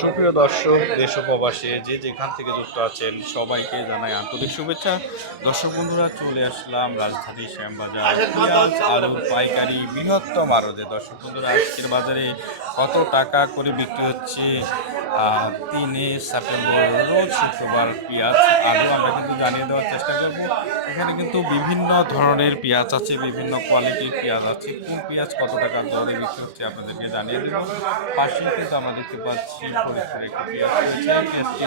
সুপ্রিয় দর্শক, দেশ ও প্রবাসে যে যেখান থেকে যুক্ত আছেন সবাইকে জানাই আন্তরিক শুভেচ্ছা। দর্শক বন্ধুরা, চলে আসলাম রাজধানী শ্যামবাজার পেঁয়াজ আলুর পাইকারি বৃহত্তম আড়তে। দর্শক বন্ধুরা, আজকের বাজারে কত টাকা করে বিক্রি হচ্ছে 3 সেপ্টেম্বর রোজ শুক্রবার পেঁয়াজ আলু আমরা কিন্তু জানিয়ে দেওয়ার চেষ্টা করব। এখানে কিন্তু বিভিন্ন ধরনের পেঁয়াজ আছে, বিভিন্ন কোয়ালিটির পেঁয়াজ আছে। কোন পেঁয়াজ কত টাকা দরে বিক্রি হচ্ছে আপনাদেরকে জানিয়ে দেব। পাশে কিন্তু আমরা দেখতে পাচ্ছি ফরিদপুরে একটি পেঁয়াজ রয়েছে। পেঁয়াজটি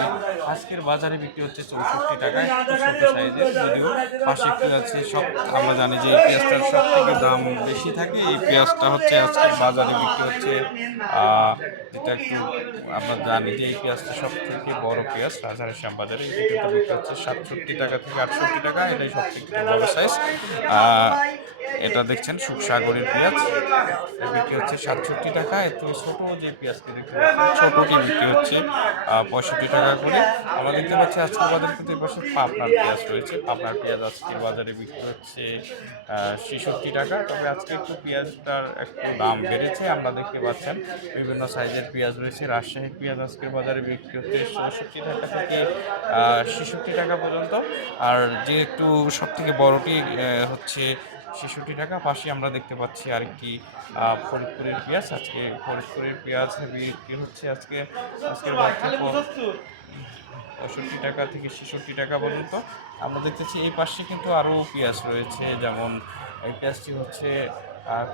আজকের বাজারে বিক্রি হচ্ছে 64 টাকায়, একটু ছোট সাইজের। যদিও পাশে একটু আছে, সব আমরা জানি যে এই পেঁয়াজটার সব থেকে দাম বেশি থাকে। এই পেঁয়াজটা হচ্ছে আজকের বাজারে বিক্রি হচ্ছে যেটা একটু আমরা জানি যে এই পেঁয়াজটা সব থেকে বড় পেঁয়াজ রাজধানী শ্যামবাজারে, এটা বিক্রি হচ্ছে 67 টাকা থেকে 68 টাকা। এটাই সব থেকে বড় সাইজ। এটা দেখছেন সুখসাগরের পেঁয়াজ, বিক্রি হচ্ছে 67 টাকা। এর থেকে ছোট যে পেঁয়াজটি দেখতে পাচ্ছেন, ছোটটি বিক্রি হচ্ছে 65 টাকা করে। আমরা দেখতে পাচ্ছি আজকের বাজারে কিন্তু এপাশে পাবনার পেঁয়াজ রয়েছে। পাবনার পেঁয়াজ আজকের বাজারে বিক্রি হচ্ছে 66 টাকা। তবে আজকে একটু পেঁয়াজটার একটু দাম বেড়েছে, আমরা দেখতে পাচ্ছেন বিভিন্ন সাইজের পেঁয়াজ রয়েছে। রাজশাহীর পেঁয়াজ আজকের বাজারে বিক্রি হচ্ছে 64 টাকা থেকে 66 টাকা পর্যন্ত। আর যে একটু সব থেকে বড়টি হচ্ছে 66 টাকা। পাশে আমরা দেখতে পাচ্ছি আরেকটি ফরিদপুরের পেঁয়াজ। আজকে ফরিদপুরের পেঁয়াজ বিক্রি হচ্ছে আজকের বাজারে 65 টাকা থেকে 66 টাকা পর্যন্ত। আমরা দেখতেছি এই পাশে কিন্তু আরও পেঁয়াজ রয়েছে, যেমন এই পেঁয়াজটি হচ্ছে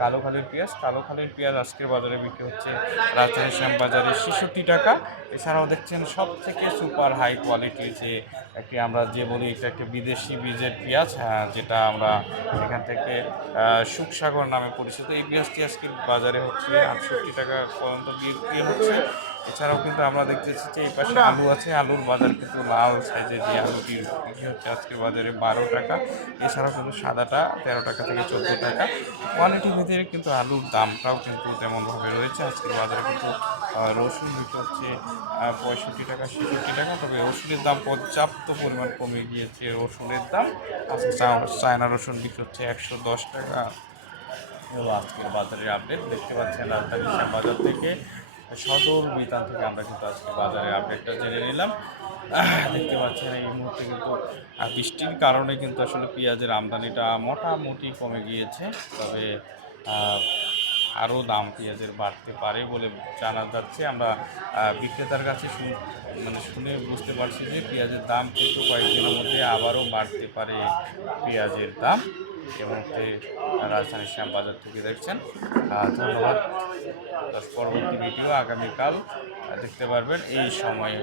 কালোখালীর পেঁয়াজ। কালোখালীর পেঁয়াজ আজকের বাজারে বিক্রি হচ্ছে রাজধানী শ্যামবাজারে 66 টাকা। এছাড়াও দেখছেন সব থেকে সুপার হাই কোয়ালিটির যে একটি আমরা যে বলি এটা একটা বিদেশি বীজের পেঁয়াজ, যেটা আমরা এখান থেকে সুখসাগর নামে পরিচিত। এই পেঁয়াজটি আজকের বাজারে হচ্ছে 68 টাকা পর্যন্ত বিক্রি হচ্ছে। এছাড়াও কিন্তু আমরা দেখতেছি যে এই পাশে আলু আছে। আলুর বাজার কিন্তু লাল সাইজের যে আলুটি বিক্রি হচ্ছে আজকের বাজারে 12 টাকা। এছাড়াও কিন্তু সাদাটা 13 টাকা থেকে 14 টাকা। কোয়ালিটি ভেদে কিন্তু আলুর দামটাও কিন্তু তেমনভাবে রয়েছে। আজকের বাজারে কিন্তু রসুন বিক্রি হচ্ছে 65 টাকা 66 টাকা। তবে রসুনের দাম পর্যাপ্ত পরিমাণ কমে গিয়েছে। রসুনের দাম আজকে চায়না রসুন বিক্রি হচ্ছে 110 টাকা। হলো আজকের বাজারের আপডেট। দেখতে পাচ্ছেন রাজধানী শ্যামবাজার থেকে সদর বিতান থেকে আমরা কিন্তু আজকে বাজারের আপডেটটা জেনে নিলাম। দেখতে পাচ্ছেন এই মুহূর্তে কিন্তু বৃষ্টির কারণে কিন্তু আসলে পেঁয়াজের আমদানিটা মোটামুটি কমে গিয়েছে। তবে আরও দাম পেঁয়াজের বাড়তে পারে বলে জানা যাচ্ছে। আমরা বিক্রেতার কাছে শুনে বুঝতে পারছি যে পেঁয়াজের দাম কিন্তু কয়েকদিনের মধ্যে আবারও বাড়তে পারে পেঁয়াজের দাম। এই মুহূর্তে রাজধানীর শ্যামবাজার থেকে দেখছেন। ধন্যবাদ। পরবর্তী ভিডিও আগামীকাল দেখতে পারবেন এই সময়ে।